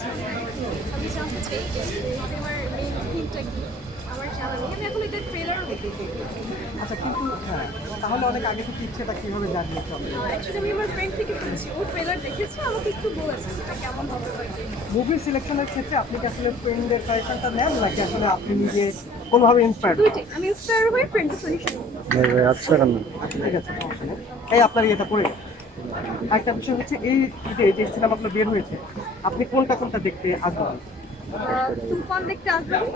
আচ্ছা আমি জানতে চাই সিনেমার মেইন থিমটা কি আমার জানা নেই আমি এখন এটা ট্রেলারও দেখেছি আচ্ছা কিন্তু হ্যাঁ তাহলে অনেক আগে থেকে ইচ্ছেটা কীভাবে জানিয়েছে অ্যাকচুয়ালি আমি আমার ফ্রেন্ড থেকে শুনছি ও ট্রেলার দেখেছে আমাকে একটু বলেছে এটা কেমন হবে মুভি সিলেকশনের ক্ষেত্রে আপনি কি আসলে ফ্রেন্ডের সাজেশনটা নেন নাকি আসলে আপনি নিজে কোনোভাবে ইন্সপায়ার্ড দুইটাই। আমি ইন্সপায়ার হয়ে ফ্রেন্ড সলিউশন আচ্ছা ঠিক আছে এই আপনার ইয়েটা করে একটা বিষয় হচ্ছে এই যে সিনেমাগুলো বের হয়েছে আপনি কোনটা কোনটা দেখতে আগ্রহী? তুফান দেখতে আগ্রহী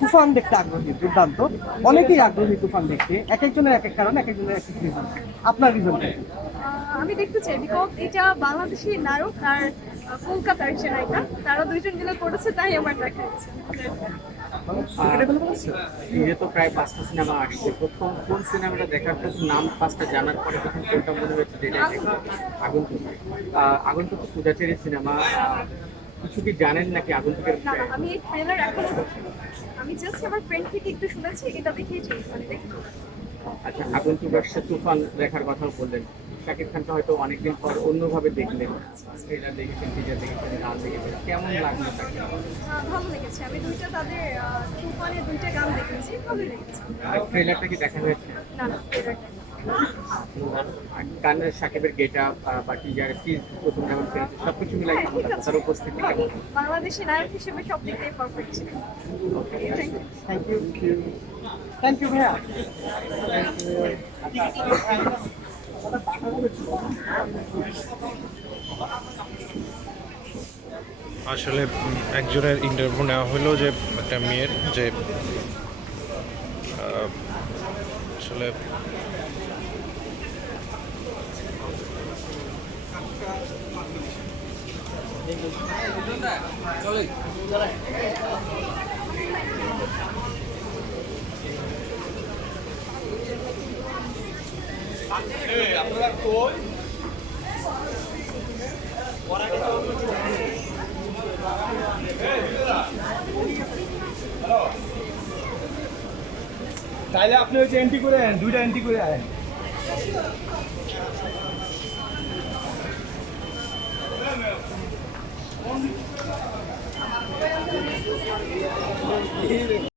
তুফান দেখতে আগ্রহী দুর্দান্ত। অনেকেই আগ্রহী তুফান দেখতে এক একজনের এক এক কারণ এক একজনের এক এক রিজন আপনার রিজন আমি দেখতে চাই বিকজ এটা বাংলাদেশি নায়ক আর কলকাতার যে নায়িকা তারা দুইজন মিলে করেছে তাই আমার দেখা তো প্রায় পাঁচটা সিনেমা আসছে। প্রথম কোন সিনেমাটা দেখার পর নাম পাঁচটা জানার পরে প্রথম কোনটা মনে হয়েছে যে আগন্তুক আহ, আগন্তুক পূজাচেরি সিনেমা। কিছু কি জানেন নাকি আগন্তুকের না না আমি এই ট্রেলার এখনও দেখিনি আমি জাস্ট আমার ফ্রেন্ড থেকে একটু শুনেছি এটা দেখেই মানে দেখতে আচ্ছা আগন্তুক আসছে তুফান দেখার কথাও বললেন। শাকিব খানকে হয়তো অনেকদিন পর অন্যভাবে দেখলেন। ট্রেলার দেখেছেন টিজার দেখেছেন গান দেখেছেন। কেমন লাগল লেগেছে আমি দুইটা তাদের আহ, দুইটা গান দেখেছি। ভালো লেগেছে। আর ট্রেলারটা কি দেখা হয়েছে? না না ট্রেলার আর গানের সাকিবের গেট আপ বা টিজার সিজ প্রথম যেমন পেয়েছে সব কিছু মিলাই হ্যাঁ, তার উপস্থিতি বাংলাদেশি নায়ক হিসেবে সব দিক দিয়ে পারফেক্ট ছিল thank you thank you thank you ভাইয়া। আসলে একজনের ইন্টারভিউ নেওয়া হলো যে একটা মেয়ের যে আসলে তাহলে আপনি হচ্ছে এন্ট্রি করে আনেন দুইটা এন্ট্রি করে আনেন।